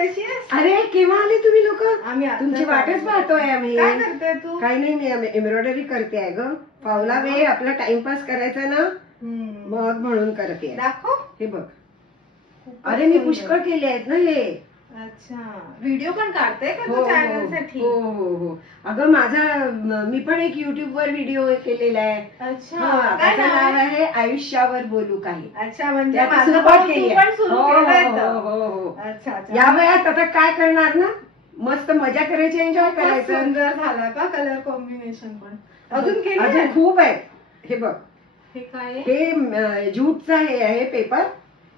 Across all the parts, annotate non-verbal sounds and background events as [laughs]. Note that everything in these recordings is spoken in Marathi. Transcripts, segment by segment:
कशी आहेस? अरे केव्हा आले तुम्ही लोक? आम्ही तुमची वाटच. पाहतोय आम्ही. काय करते तू? काही नाही मी एम्ब्रॉयडरी करते आहे ग. पावला वेळ आपला टाइमपास करायचा ना? हम्म. मग म्हणून करते. दाखव. हे बघ. अरे मी. पुष्कळ केले आहेत ना हे? अच्छा. व्हिडिओ पण काढते का हो तू हो चॅनलसाठी हो हो हो. अगं माझा म- मी पण एक युट्यूब वर व्हिडिओ केलेला आहे. अच्छा. हा, काय त्याचं नाव नाव आहे? आहे आयुष्यावर बोलू काही. अच्छा म्हणजे ते आता माझं सुरुवात भाऊ केली तू आहे. पण सुरू हो, केलंय हो, तर. हो, हो. अच्छा या वयात आता काय करणार ना? मस्त मजा करायची एन्जॉय करायचं. सुंदर झाला का कलर कॉम्बिनेशन पण? अजून केली अजून? खूप आहे. हे बघ. हे काय? आहे? हे ज्यूटचा हे आहे पेपर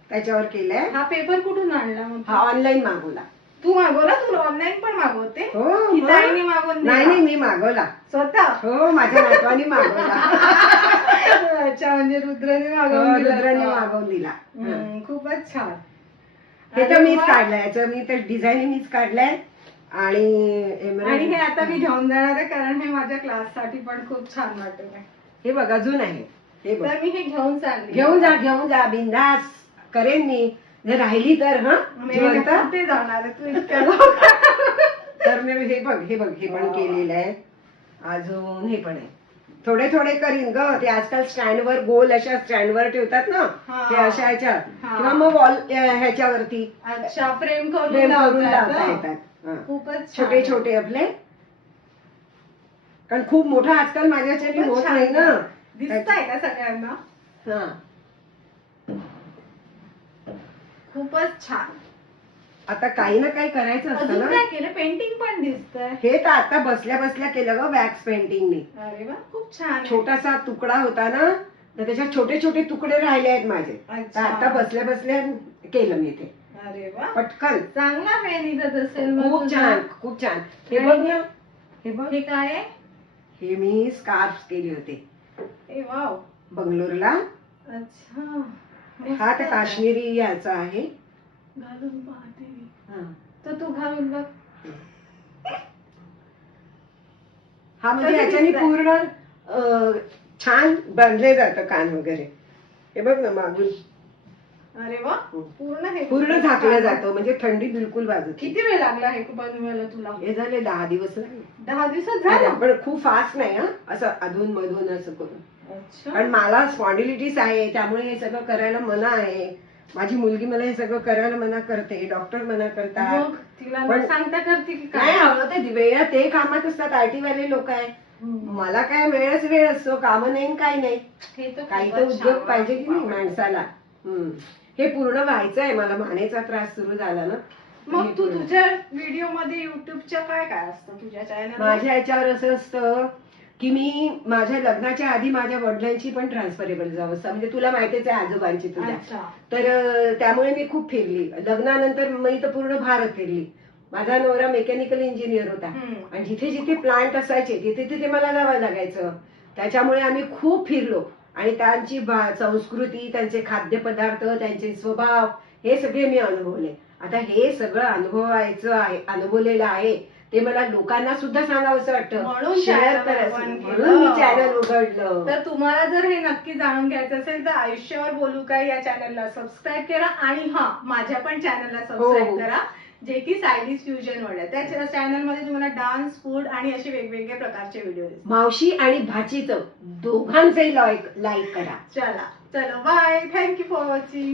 त्याच्यावर केलंय. हा पेपर कुठून आणला मग हा ऑनलाईन मागवला. तू मागवला? तू ऑनलाईन पण मागवते? हो की मग? ताईने मागवून दिला? नाही नाही मी मागवला. स्वतः? हो माझ्या नातवानी मागवला. [laughs] अच्छा म्हणजे रुद्रने हो, मागवून दिला रुद्राने. मागवून दिला. हं. हम्म, खूपच छान. हे तर अरे मीच. काढलंय याचं मी तर डिझाईन मीच काढलंय. आणि आणि हे आता मी घेऊन जाणार आहे कारण हे माझ्या क्लाससाठी पण खूप छान वाटत आहे. हे बघ अजून आहे. हे बघ. तर मी हे घेऊन चालली. घेऊन जा घेऊन जा बिंदास. करेन मी. जर राहिली तर हा? मी जिवंत? कुठे जाणार आहे? तू इतक्या लवकर? तर मी हे बघ हे बघ हे पण केलेलं आहे. अजून हे पण आहे. थोडे थोडे करीन ग ते आजकाल स्टँडवर गोल अशा स्टँडवर ठेवतात ना हा. ते अशा ह्याच्या हा. किंवा मग वॉल ह्याच्यावरती अच्छा फ्रेम करून फ्रेम करून लावता लावता येतं? येतात हा. खूपच छान. छोटे छोटे आपले कारण खूप मोठा आजकाल माझ्याच्याने खूपच होत छान. नाही ना दिसतंय का सगळ्यांना हा खूपच छान आता काही ना काही करायचं असतं अजून ना. काय केलं? पेंटिंग पण दिसतंय. हे तर आता बसल्या बसल्या केलं ग वॅक्स पेंटिंगने अरे वा खूप छान आहे. छोटासा तुकडा होता ना तर त्याच्यात छोटे छोटे तुकडे राहिले आहेत माझे. तर अच्छा. आता बसल्या बसल्या केलं मी ते अरे वा. पटकन. चांगला वेळ निघत असेल मग खूप तुझा. छान खूप छान. हे बघ ना. हे बघ. हे काय आहे? हे मी स्कार्फ केले होते. ए वाव. बंगलोरला. अच्छा. हा मस्त तर काश्मीरी याचा आहे. घालून पाहते मी. हा. तर तू घालून बघ. हा म्हणजे याच्याने दिसतंय? पूर्ण अं, छान बांधले जातं कान वगैरे. हे बघ ना मागून. अरे वा पूर्ण हे पूर्ण झाकलं जातं म्हणजे थंडी बिलकुल वाजत नाही. किती वेळ लागला हे बनवायला तुला? हे झाले दहा दिवस लागले. दहा दिवसात झालं? पण खूप फास्ट नाही हा. असं अधून मधून असं करून. अच्छा. कारण मला स्पॉन्डिलिटीस आहे त्यामुळे हे सगळं करायला मना आहे. माझी मुलगी मला हे सगळं करायला मना करते डॉक्टर मना करतात मग तिला न पण- सांगता करते की काय हवं ते वेळ ते कामात असतात आयटी वाले लोक आहे हम्म. मला काय वेळच वेळ असतो काम नाही काही नाही हे तर काही तर खूपच उद्योग छान पाहिजे की नाही. माणसाला हम्म. हे पूर्ण व्हायचं आहे मला मानेचा त्रास सुरू झाला ना मग तू. तुझ्या व्हिडिओमध्ये युट्यूबच्या काय काय असतं तुझ्या चॅनल माझ्या याच्यावर असं असतं की मी माझ्या लग्नाच्या आधी माझ्या वडिलांची पण ट्रान्सफरेबल अवस्था म्हणजे तुला माहितीच आहे आजोबांची तुझ्या अच्छा. तर त्यामुळे मी खूप फिरली. लग्नानंतर मी तर पूर्ण भारत फिरली. माझा नवरा मेकॅनिकल इंजिनियर होता. आणि जिथे जिथे प्लांट असायचे तिथे तिथे मला जावं लागायचं. त्याच्यामुळे आम्ही खूप फिरलो. आणि त्यांची संस्कृती त्यांचे खाद्यपदार्थ त्यांचे स्वभाव हे सगळे मी अनुभवले. आता हे सगळं अनुभवायचं आहे अनुभवलेलं आहे. ते मला लोकांना सुद्धा सांगावंसं म्हणून वाटतं. शेअर channel करायचं. open म्हणून मी. चॅनल उघडलं. तर तुम्हाला जर हे नक्की जाणून घ्यायचं असेल तर आयुष्यावर बोलू काय या चॅनलला सबस्क्राईब करा आणि हा माझ्या पण चॅनलला सबस्क्राईब हो. करा जे की सायलीज फ्युजन वर्ल्ड आहे. त्या चॅनलमध्ये तुम्हाला डान्स फूड आणि असे वेगवेगळे प्रकारचे व्हिडिओ दिसतील. मावशी आणि भाचीचं दोघांचंही लाईक लाईक करा. चला. चलो बाय थँक्यू फॉर वॉचिंग